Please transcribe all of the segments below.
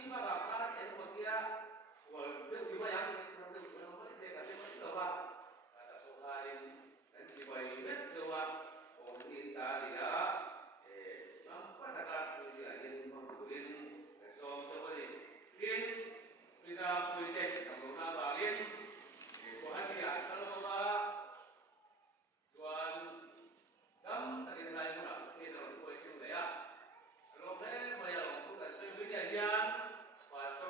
di ba ka ka en ko tira wal de di ba yang kan de ko ma de ka de ma lo ba ada ko halin dan si bai met jawa o si ta dia nampak tak aku dia yang mengkurin so ni kin bisa project kamu nak balin ko hati kalau ba tuan dam tak ada lain pula kita nak buat itu ya kalau saya mau yang bukan saya punya yang pasal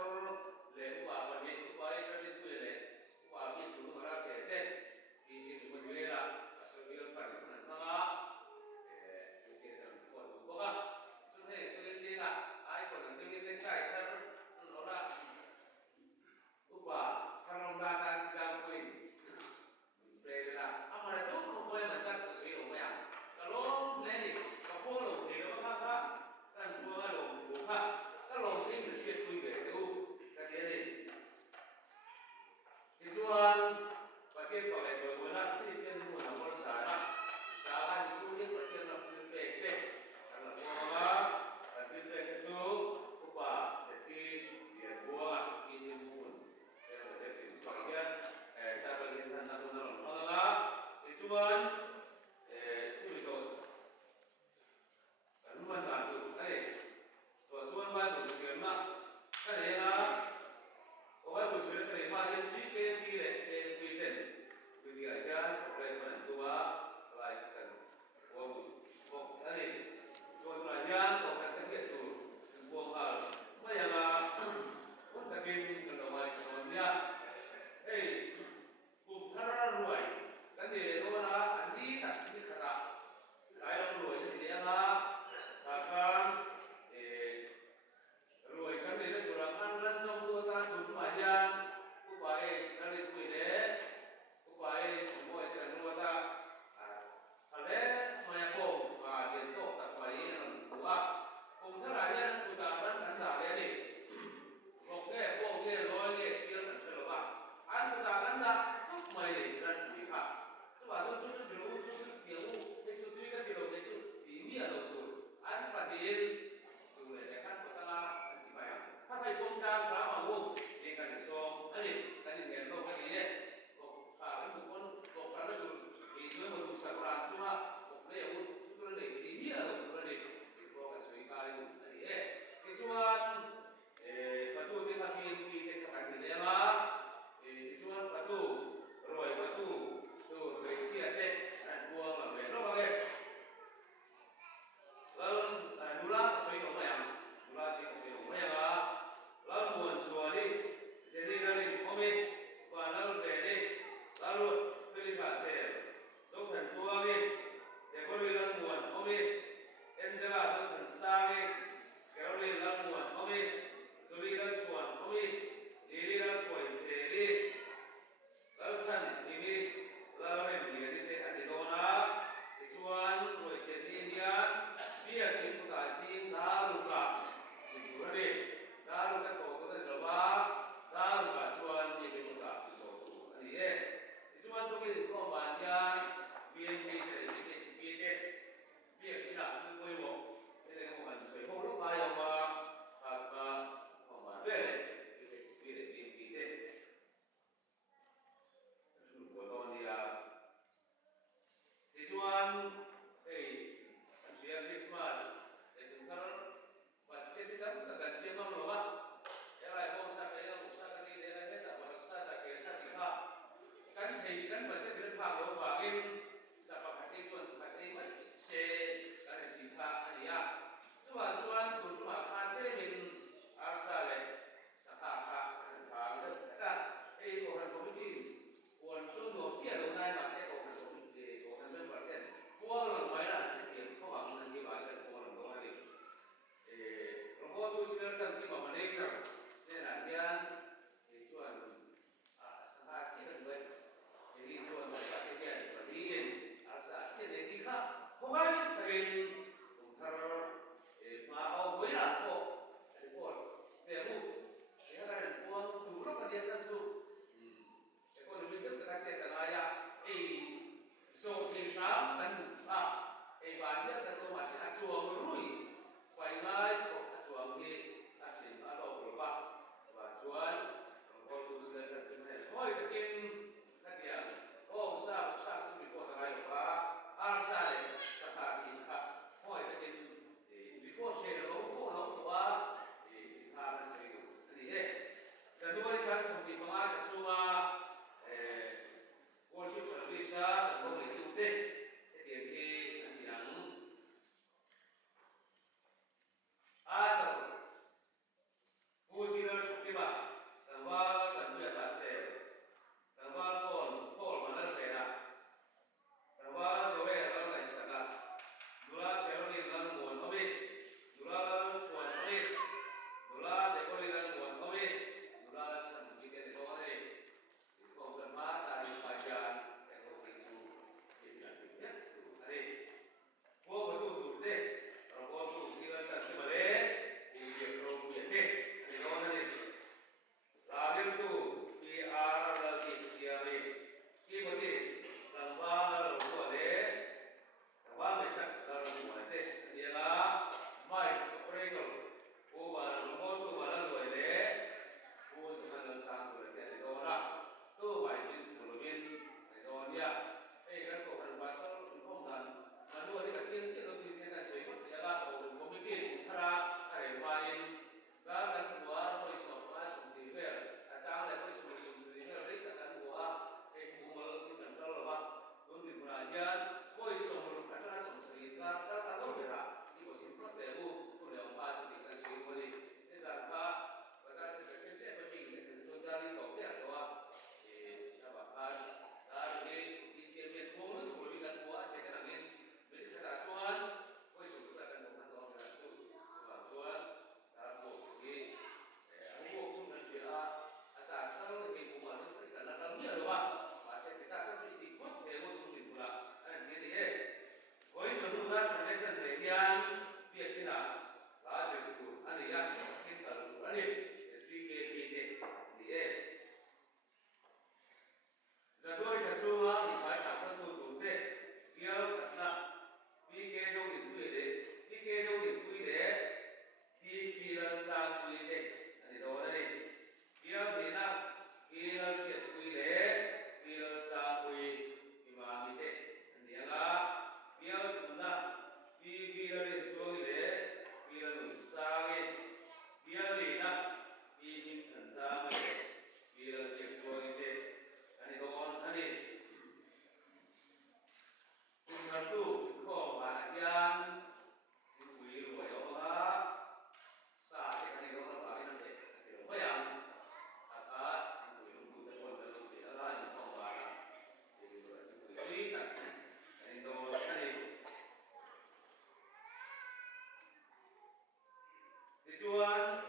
chuan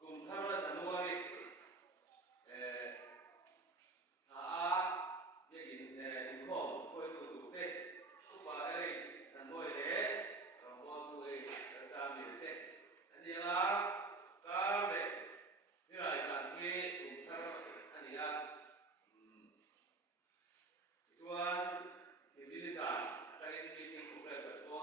cùng tham gia sản nuôi thả việc in khom khôi tụ tê lúc bà ấy sản nuôi để còn con tuổi cha mình tê anh đi là cá mẹ như là làm kia cùng tham gia anh đi là chuan thì đi sản tại cái meeting cũng là phải có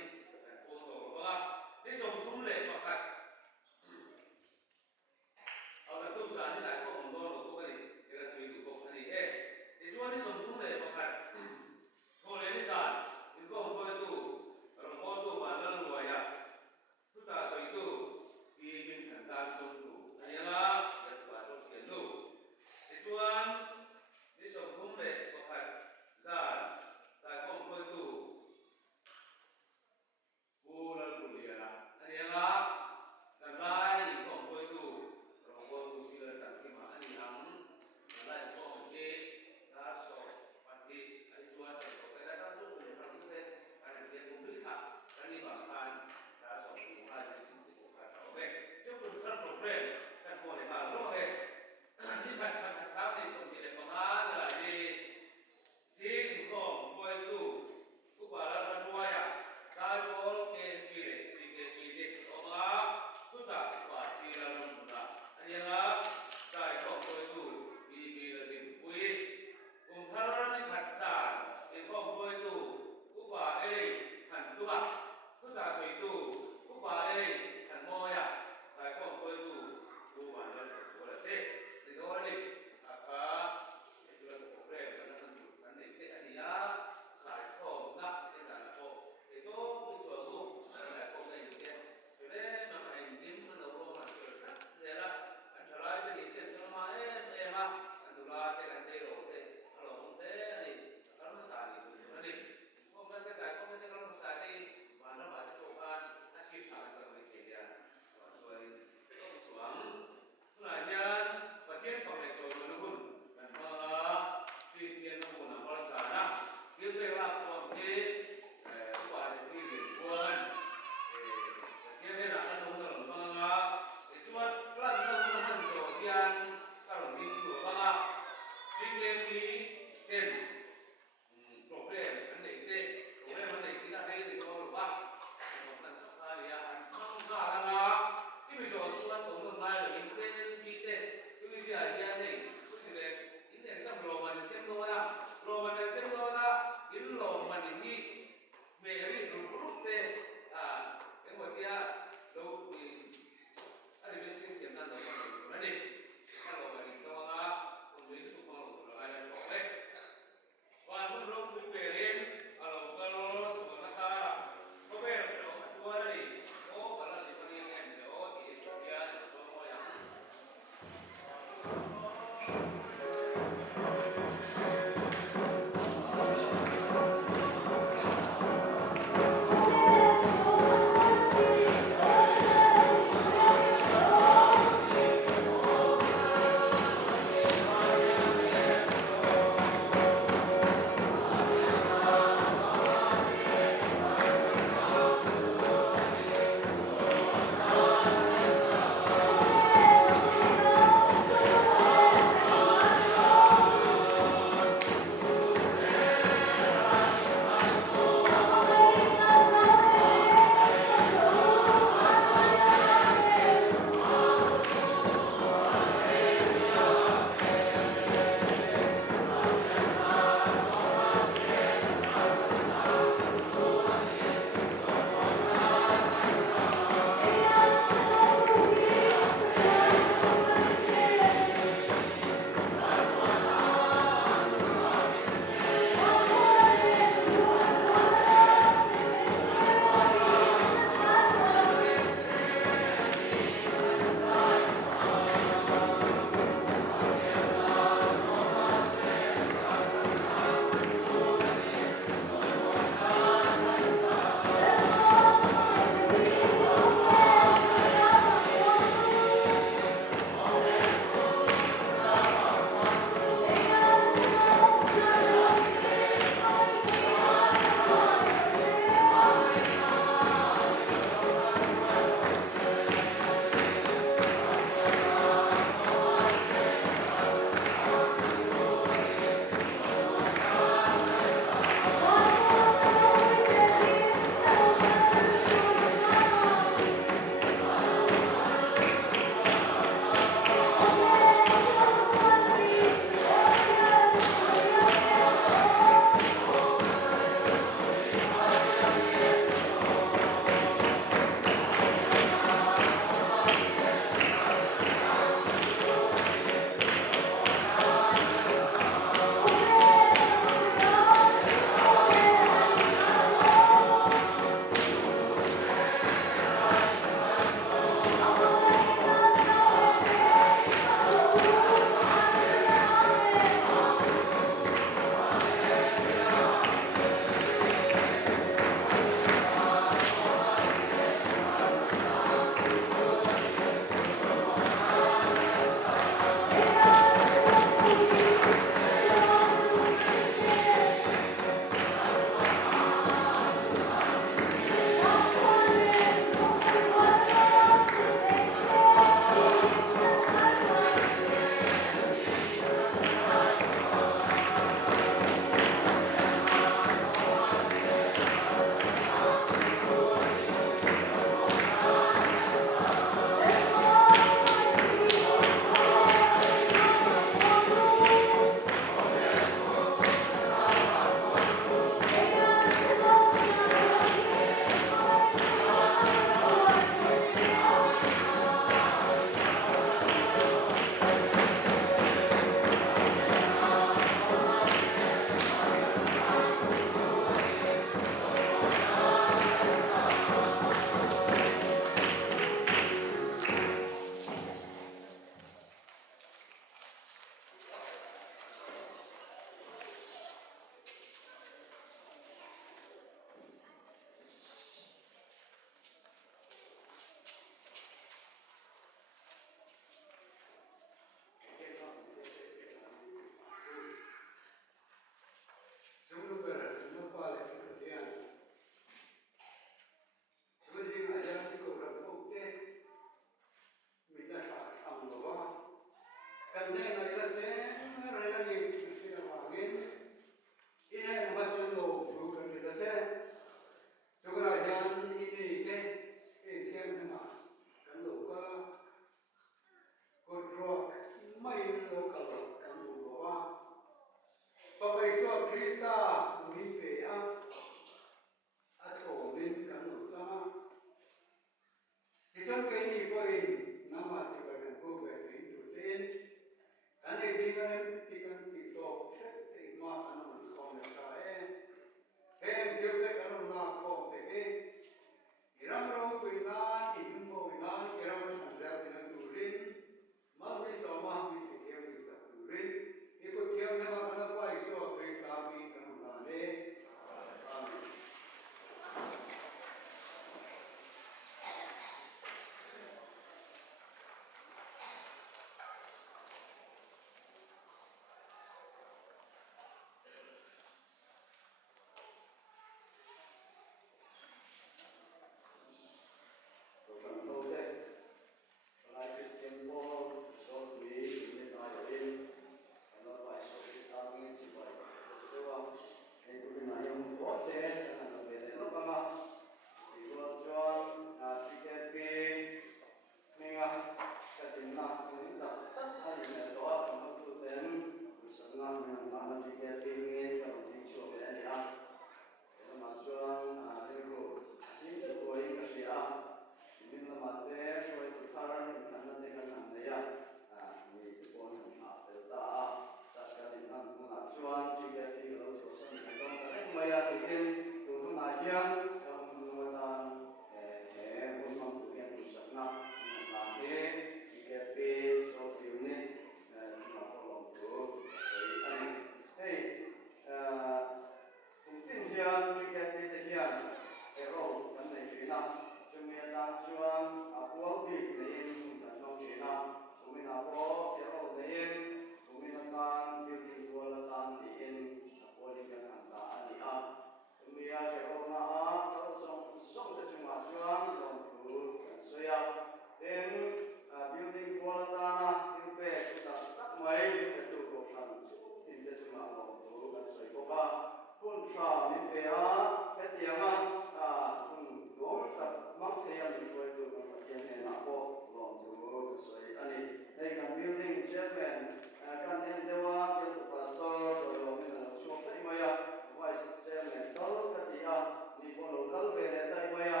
chú soi anh đây cái building chairman kan en dewa cái pastor rồi mình là chú cái mà ya vice chairman đó cái gì à đi bộ local về đây mà ya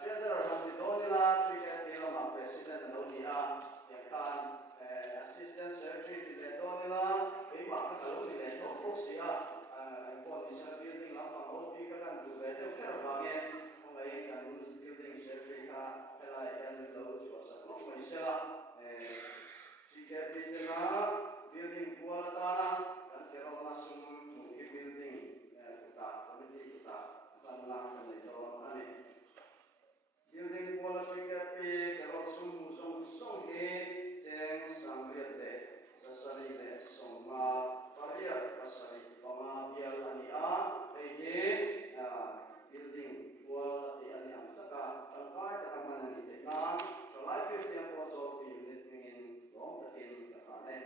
treasurer hồng thị đó là truy cái gì là president là đâu đi à yang kan assistant secretary thì đó là cái mà cái đâu thì để nó phúc sĩ à condition building làm bằng hậu phi các căn tủ về theo cái là nghe không ấy cái building secretary ka hay là em đâu chỉ có sản xuất mới sẽ chỉ cái building là building của ta là cái cái là sum chủ cái building của ta committee của ta ban làm cái này cho anh ấy building của là cái là sum sum song cái trên sang việt để sasari để song ma paria pasari pama bial ania pege building wall di aniam saka tangkai takaman ni tekna solai Christian philosophy unit mingin dong takin kakane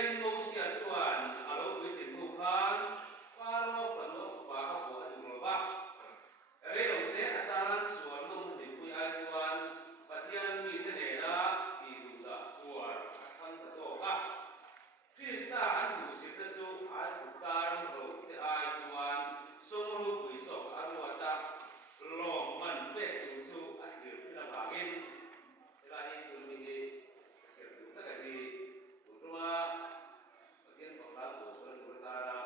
in ngô sia chuan alo ui tin tu khan paro pano pa ka ko adu lo ba re lo te atan suan lo ni pui ai chuan patian mi te ne la i du da tuar kan ta so ka krista an du si ta chu ai ku kar lo te ai chuan song ru pui so aru ata long man pe tu chu a thil thila bagin la hi tu mi ni se tu ta ga ni tu ma again from last to the Tara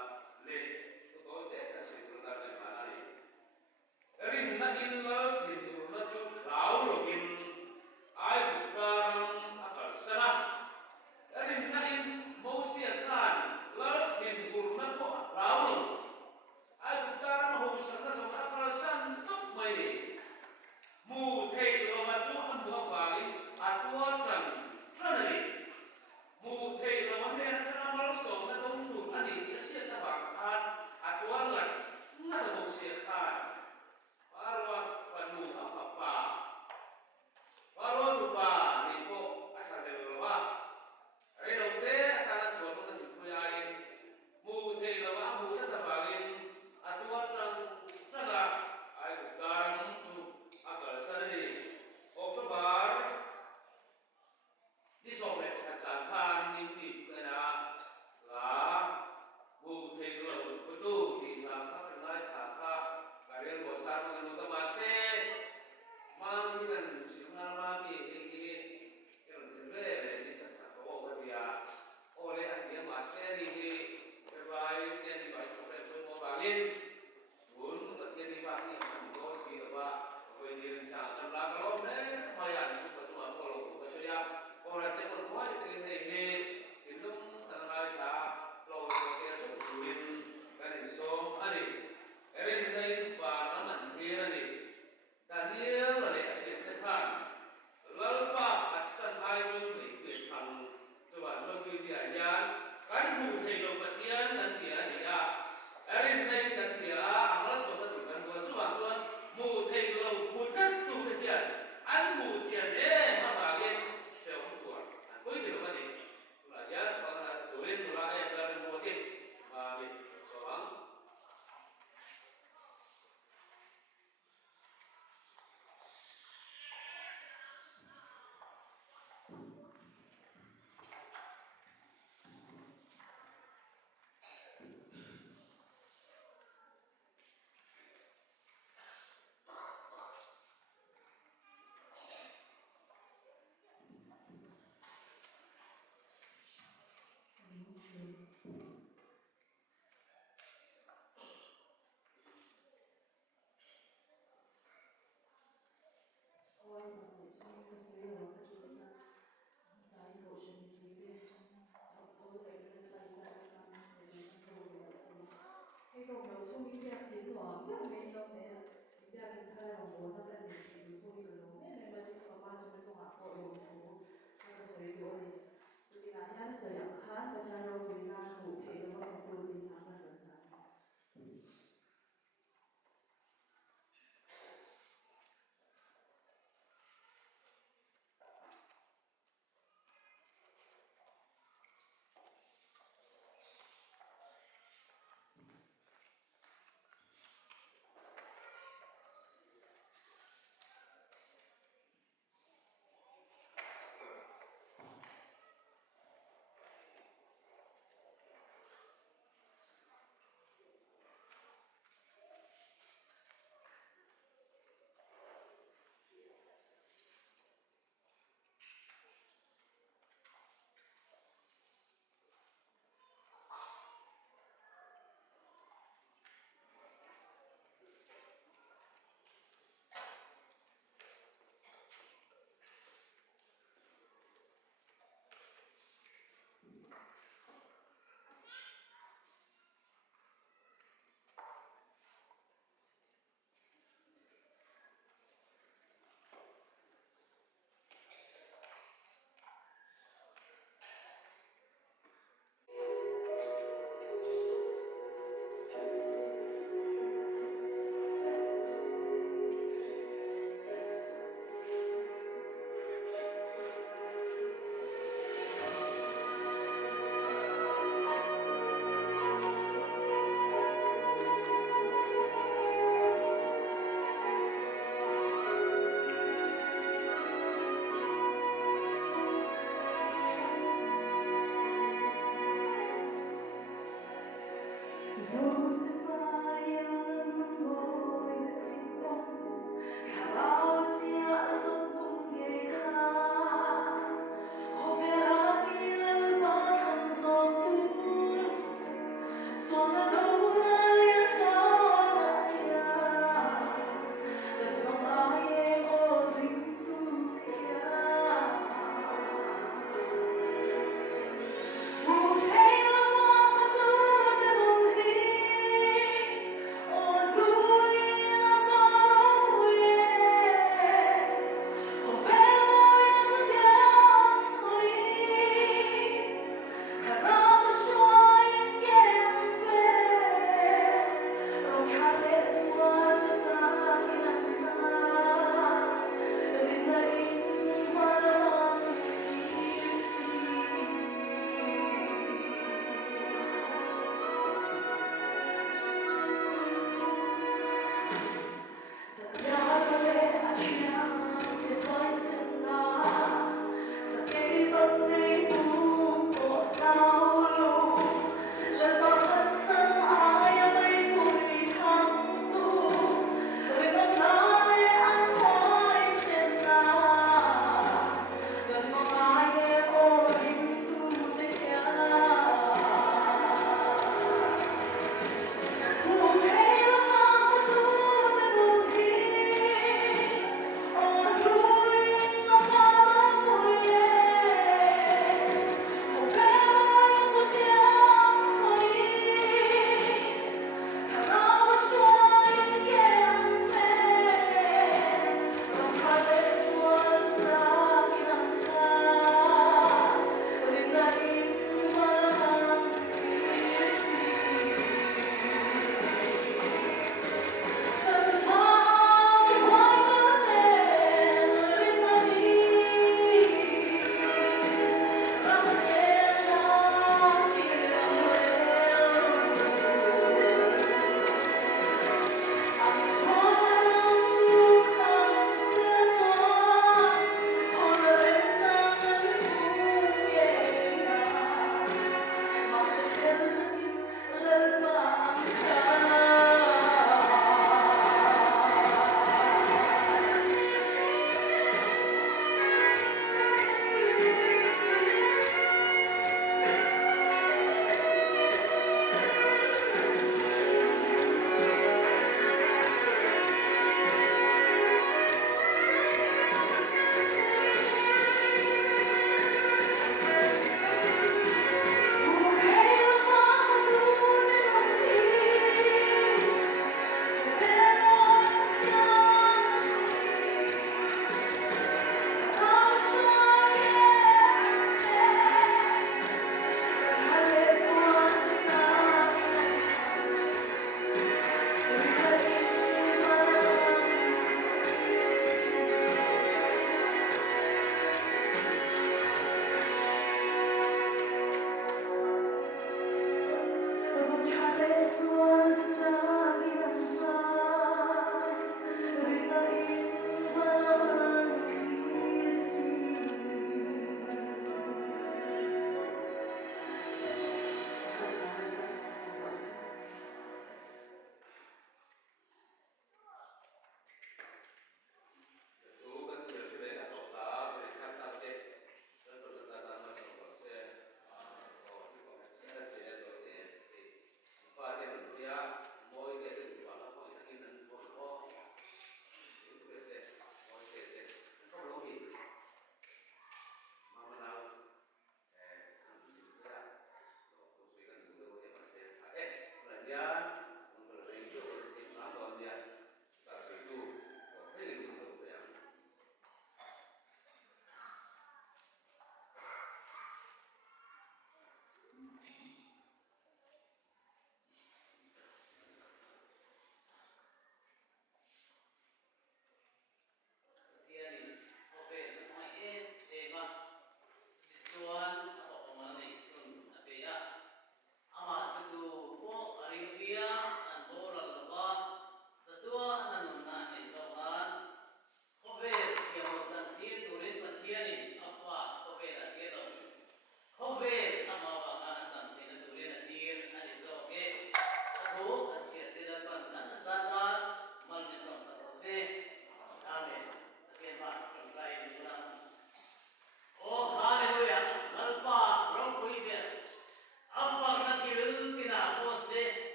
late to go there that's it to Tara Manari erin na in love in to na chu rao login ai bukan akal sana erin na in mosia kan love in kurna ko rao ai bukan ho sana so akal san tuk mai mu thei lo ma chu an bu ba in atwa kan tranari mu thei lo ma ne na mal so na dong tu ani ti sia ta ba at atwa lat na da mo sia ka parwa panu apa pa parwa tu pa ni ko asa de lo ba ai lo te ata na so na ni ku ya in mu thei lo ba mu na ta ba in atwa tang na ga ai ku garam tu akal sa ni Oktober di sobre asan khan ni ni na la bu thei lo ku tu ti na ka ngai ta ka karel bo sa na no ta ma se ma ni kan si na ma mi e ki ke ron te ve ve ni sa sa ko wa dia ole a dia ma se ni ni ke vai ke ni vai ko re mo ba lin bun ka ke ni ba ni ko si ba ko ni ren cha na la ka lo ne ma ya ni ko tu ma ko lo ko to ya ora te ko ko ni te he indum ta na ta lo ko ke so tuin kan ni so ani erin dai ba na man he ni Daniel là để hiện thế thân lỡ ba hạt sân ai cho người tuyệt thằng cho bạn cho tôi gì ảnh gian cái mù thầy đồ vật thiên gần kia thì à erin đây gần kia à nó số vật gần của chú bạn cho mù thầy đồ mù cắt tu thế tiền anh mù tiền đấy mà bà biết sẽ không của cuối thì nó gì là giá còn là số lên là em ra bên mua tiền và bị số vắng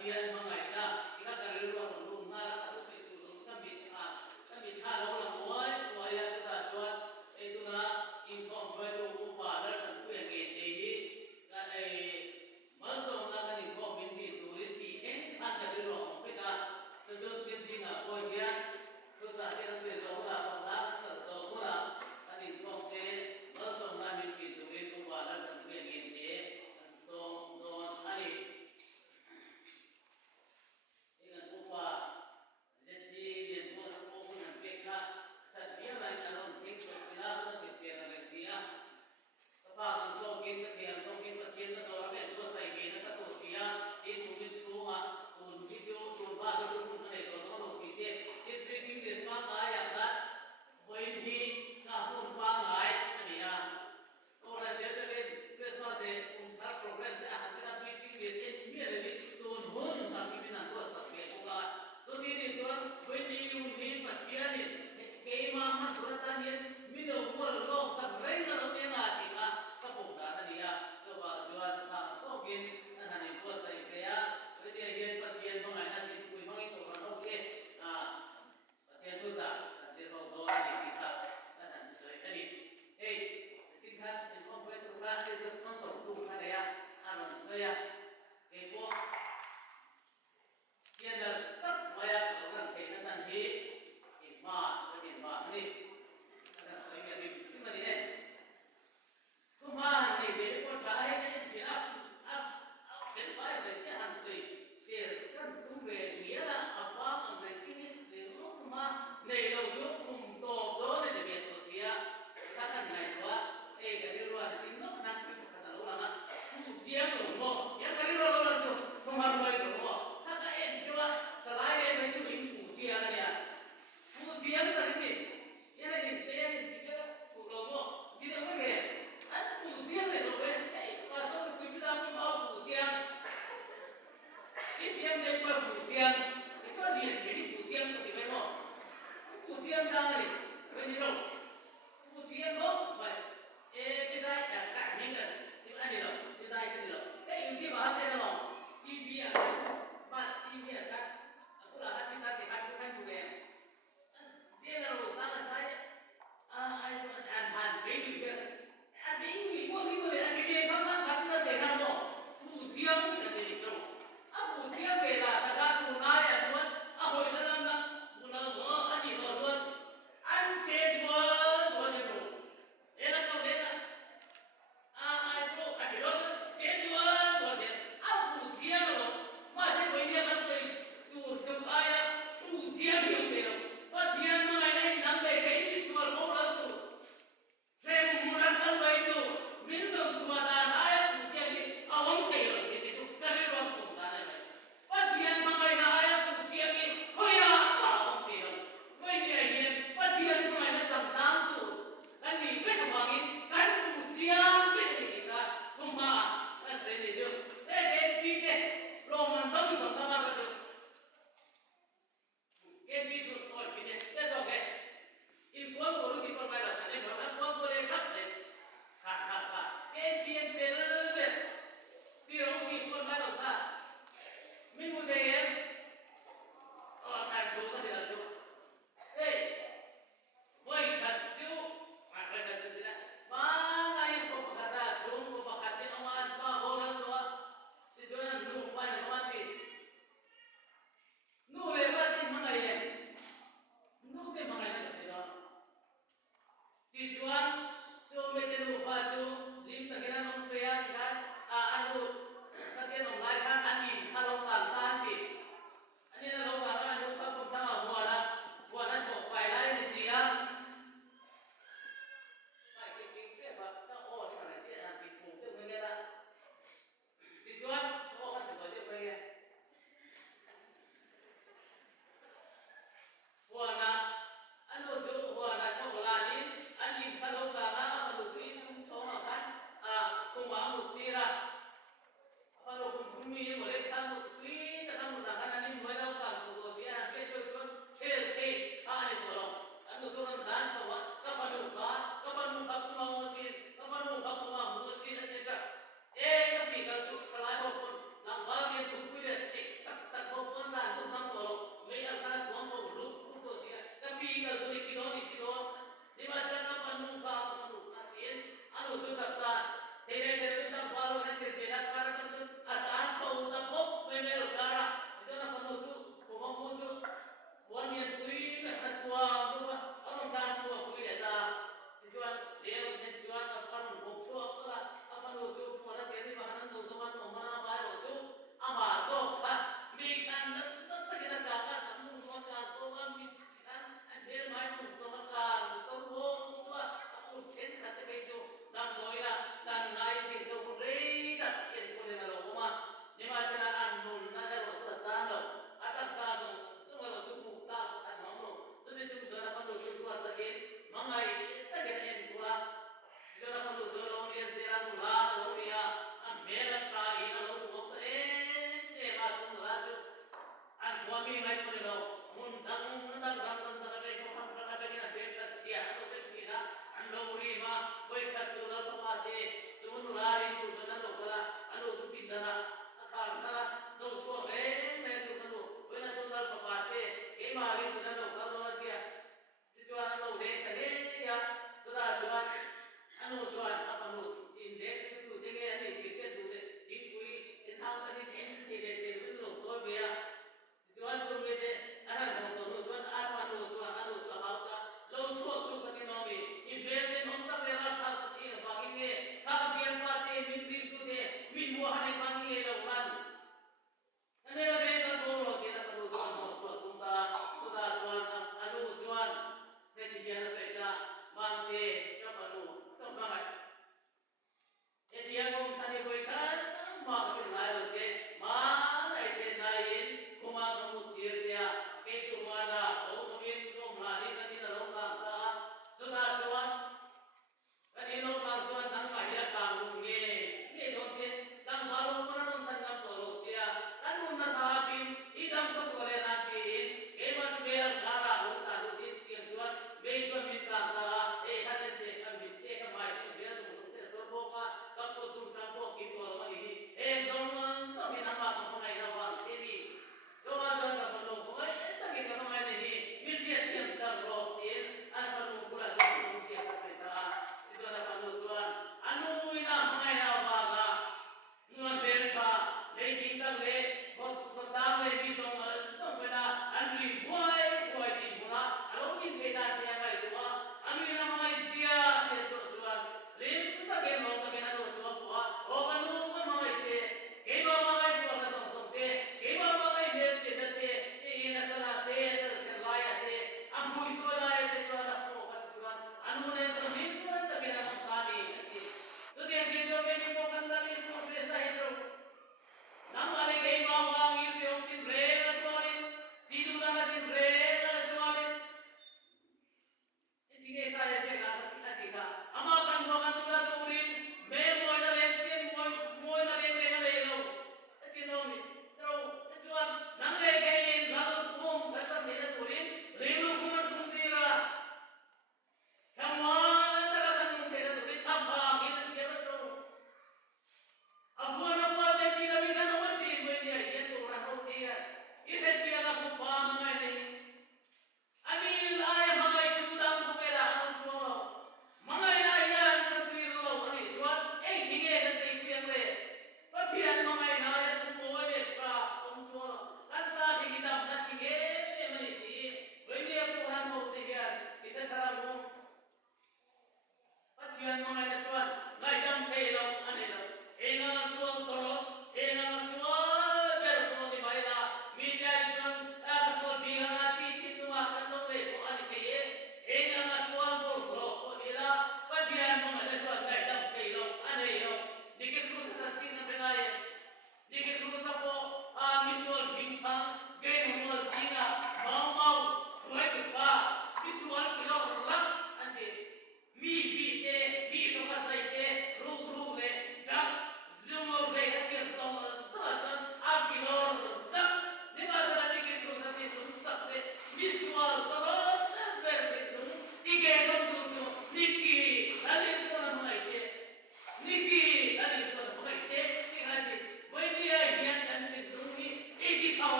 pathian mangai na ika karil ro ru nga la ka su tu ru ka mi tha lo la moi soya ta swat e tu na inform ba to ku pa la san ku ya ge te ni ka e ma so na ka ni ko min ji tu ri ti en an ka ri ro pe ka to jo tu ji na ko ya to sa te ka se so la pa na sa so ku la ani ko te ma so na mi ti tu ri ku pa la san ku ya ge te so do ani dengan upah jadi dia buat apapun yang mereka dan dia lain dalam hidup kita kita biar Malaysia kepada sokin ketian orang yang sudah saya kena satu sia itu mungkin semua untuk video untuk baru untuk mereka untuk kita itu breaking this one ayat kan poin di kahun pangai ini ya orang saya tadi Christmas untuk program dia hasilnya breaking this ini lebih turun tapi kita tuh sampai buka terus ini tuh poin di unit pasien ini keimaman suratan ini minum gol long sakren kalau dia nggak kebukaan dia kebajuan sokin dan ini tuh saya kira jadi dia pasien mengenai itu memang itu orang oke pasien tuh tak pasien bawa di kita dan saya tadi kita itu poin terus itu konsol tuh ada ya aman saya kepo dia tetap banyak orang saya sendiri iman ini ada saya kira ini mana ni Kumah ni dia pun cahaya ni dia ben pai de se han sui se kan tumbe dia la apa ang sini se kumah nei lo ju kum to do ne de biar sia kan nai dua jadi luar ni no nak kata lo lama dia lo ya kali lo tu kumah lo lo kata coba selain dia itu ini dia kan ya dia ni tadi ni ya lagi saya ni kita lo tidak boleh phụ chiang này rồi và sau khi chúng ta cũng bao phụ chiang cái chiang đây là phụ chiang cái cho điển cái phụ chiang thì phải không phụ chiang ra này bây giờ đâu phụ chiang đó vậy cái dây cả những cái thì anh đi đâu cái dây cái gì đâu cái yếu tí mà anh đây là TV à mà TV à các cũng là anh ta thì anh cũng anh chủ em thế là rồi sáng là sai anh hàn cái gì vậy anh ấy người mua cái người anh cái không ăn bánh nó sẽ làm đâu phụ chiang là cái gì đâu phụ chiang về là ta đã cùng ai à chuột hồi nó năm một lần nữa anh đi vào chuột anh chết quá rồi rồi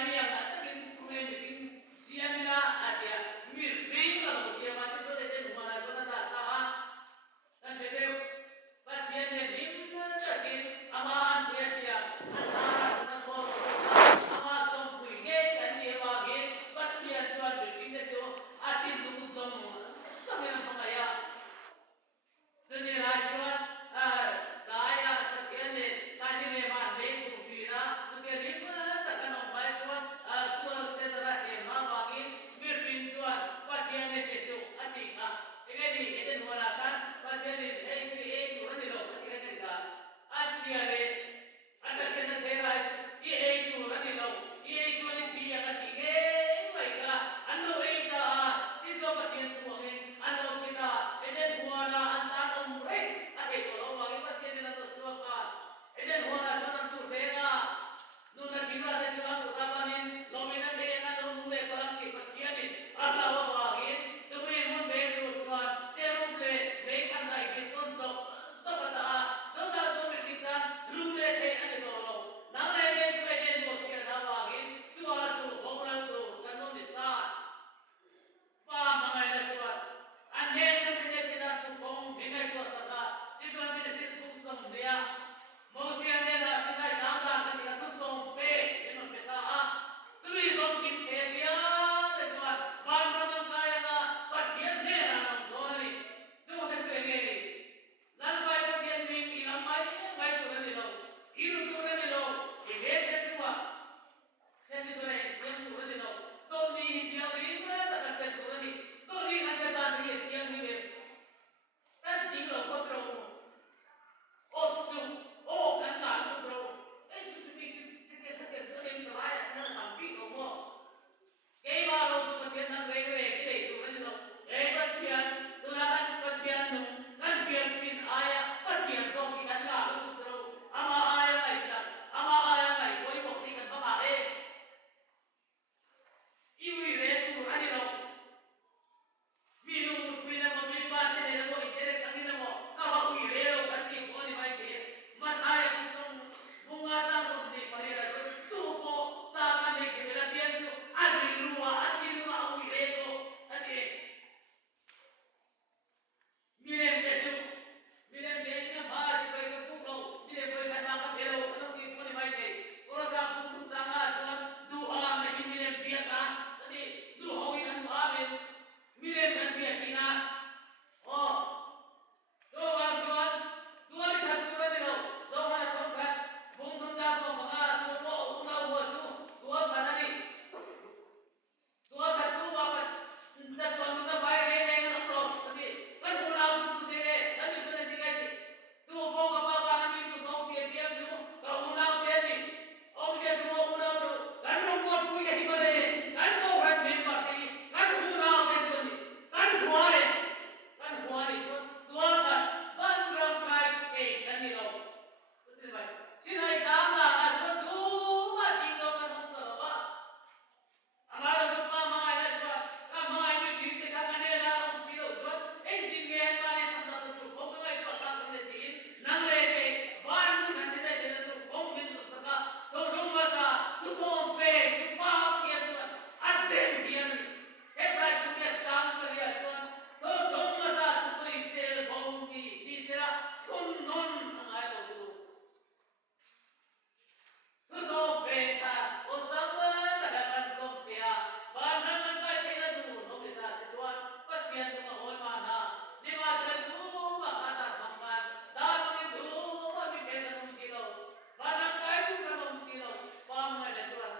ini yang tak takin pengen mesin siam ni lah ada mesin kalau siam mati tu dia rumah lah tu nak tahan dan saya bagian yang lima takin aman dia siam aman nak bawa aman sompu ini dan dia bagi bagian jual mesin itu atin tu semua sampai nampak kaya dunia rajuan kaya takian ni kaji memang leku kira dunia lima takkan orang jual suara sedara memang bagi mesin jual bagian ni besok atika ini itu mulakan bagian ni itu orang ni loh bagian ni dah asia ni ada kena terai itu orang ni loh itu ni dia ketiga mereka anu itu itu bagian tuang anu kita ini huana antara umreh ada kalau bagi bagian ni nak tujuan ini huana jangan tu dera nuna kira ada jual utapanin nomina kena nuna perang ki bagian ni apa bagi tu memang betul tujuan terus lekan dah itu so kata sudah tu mesti lule te ada kalau nang lele tu aja bukti ada bagi suara tu orang tu kan nuna tak Paham tuan. Anda yang tidak tu kong dengan tu sada. Itu anda sis kusum dia. Mesti anda dah sidai tangga ketika tu sompe dengan peta. Tu som kita dia tuan. Barang kaya na patian ne na doni. Tu kita ini. Lalu baik patian ni ilam baik tu ni lo. Iru tu ni lo. Ini tuan. Jadi tu ni siam tu ni lo. So ni dia lima tak kasih tu ni. So ni kasih tak dia siam ni ber. Kan sih lo kau terus. Oh su, oh kan malu bro. Itu tu ni terlayak kan sampai kamu. Kaya malu tu patian nak rege tu kan lo. Patian tu nak patian tu kan biar cikin ayah patian so kita malu terus. Ama ayah Aisyah, ama ayah Aisyah, kau ibu ni kan apa Iwi retu ani lo. Minum puina mo mi parte ne mo itere changi ne mo. Kawa ui relo kanti ko ni mai ke. Matai kusong bunga ta so ni pare ra tu ko sa ka ne ke bela pian su ani luwa ui reto ate. Mirem pesu. Mirem pesu ba ji bai ko pu lo. Mirem bai ka ma ka belo ko ni ko ni mai ke. Ko sa pu tanga chuan duha me ki mirem pia ka. Tadi duha kan duha me. Mirem kan pia kina. Oh. Do wang chuan dua ni kan tu ni lo. So mana tom kan. Bung tum ta so ma tu mo una wo tu. Dua mana ni. Dua kan tu ba pa. Ta tuan tu bai re re kan lo. Tadi kan una tu de. Tadi sudah tiga ni. Tu mo ka pa pa ni tu so pia pia tu. Ka una te ni. Om dia tu una tu. Kan mo tu ya di mana. Kan mo kan member ni. Kan una te tu ni. Kan huare. Kan huare tu. Dua kan. Ban ram kai kan ni lo. Betul baik. Sini tangga tu tu ma tinggal kan tu apa. Amara tu pa mai la tu. Ka mai ni sinte ka kan ni la tu silo tu. Engine ge mane santa tu. Ko mai tu ta kan ni tin. Nang le ke ban tu nan ni de tu ko min tu saka. Tu rumah sa tu sompe tu pa ke tu. Adem dia ni. Hebat tu dia chance dia tu. Tu rumah sa tu so isel bau ni. Di sera kun non ai lo tu. Tu sompe ta. O sama ta kan sompe ya. Ban nan kai ke la tu. No kita sejuan. Patian tu ka hoi mana. Di masa tu ma kata makan. Dan ni tu ma mi ke kan silo. Ban kai tu sa silo. Pam mai da tuan.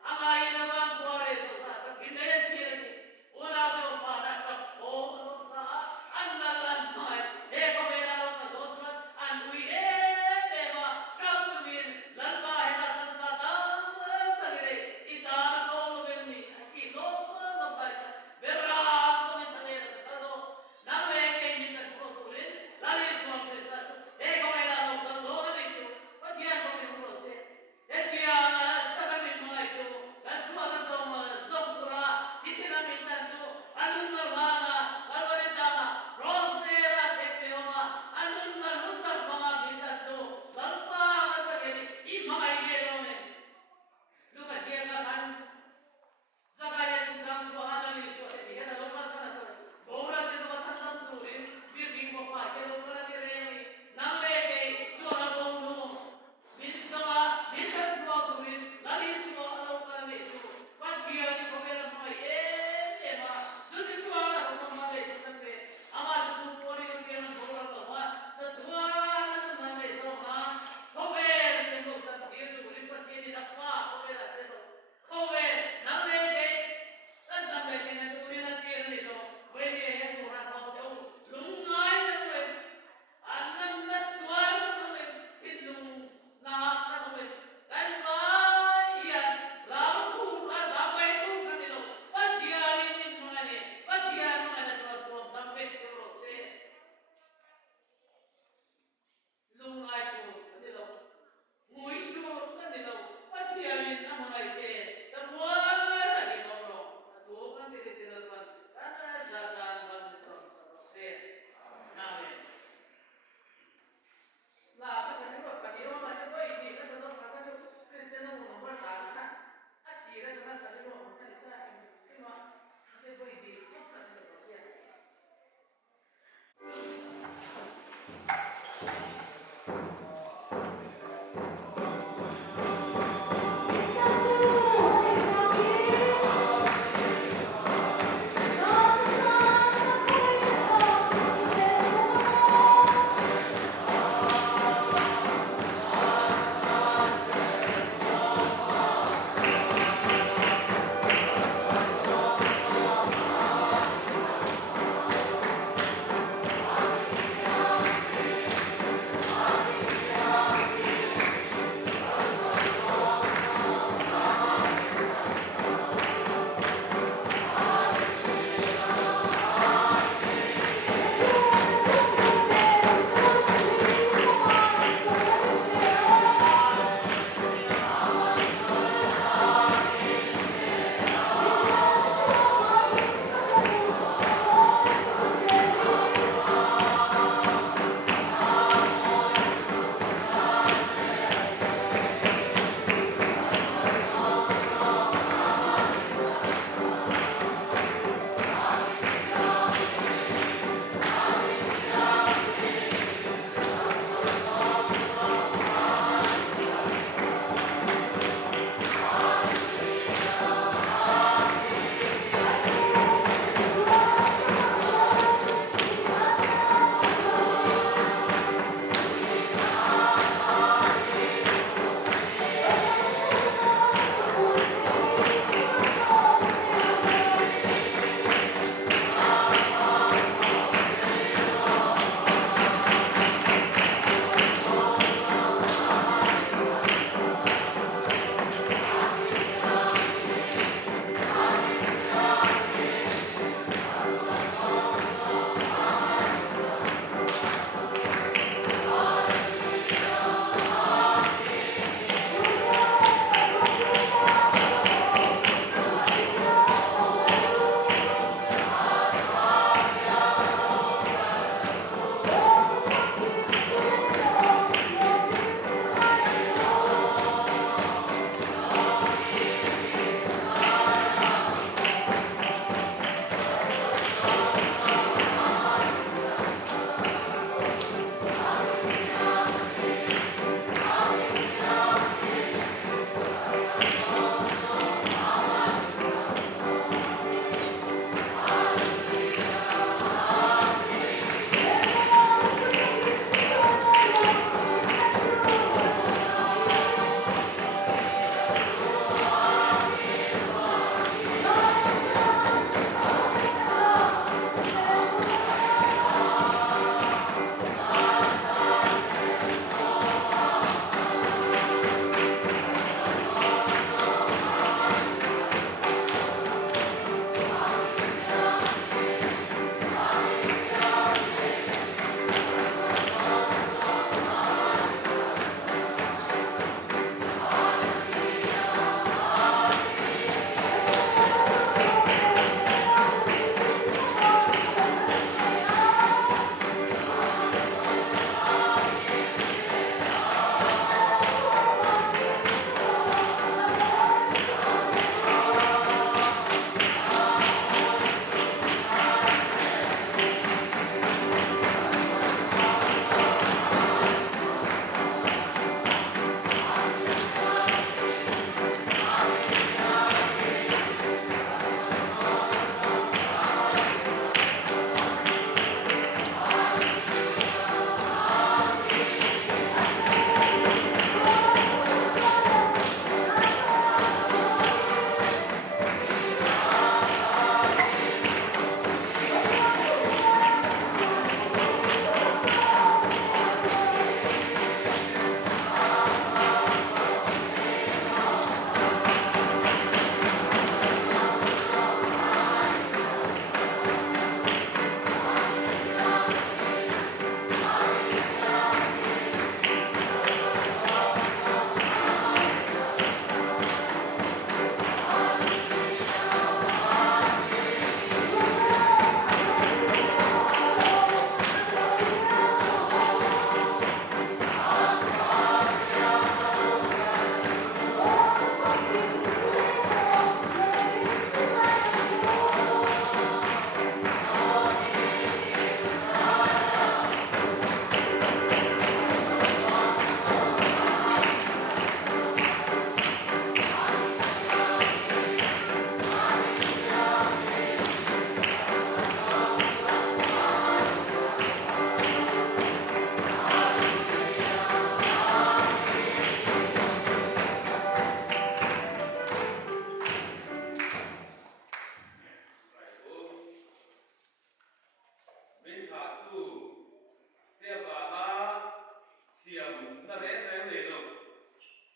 Ang ayon naman ko rin sa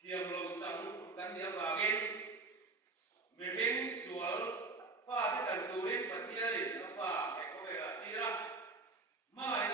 thiềm lâu trắng căn nhà vàng in mình hình sual pha cái cần tu đi bật tia đi nó pha cái có vẻ là tia mai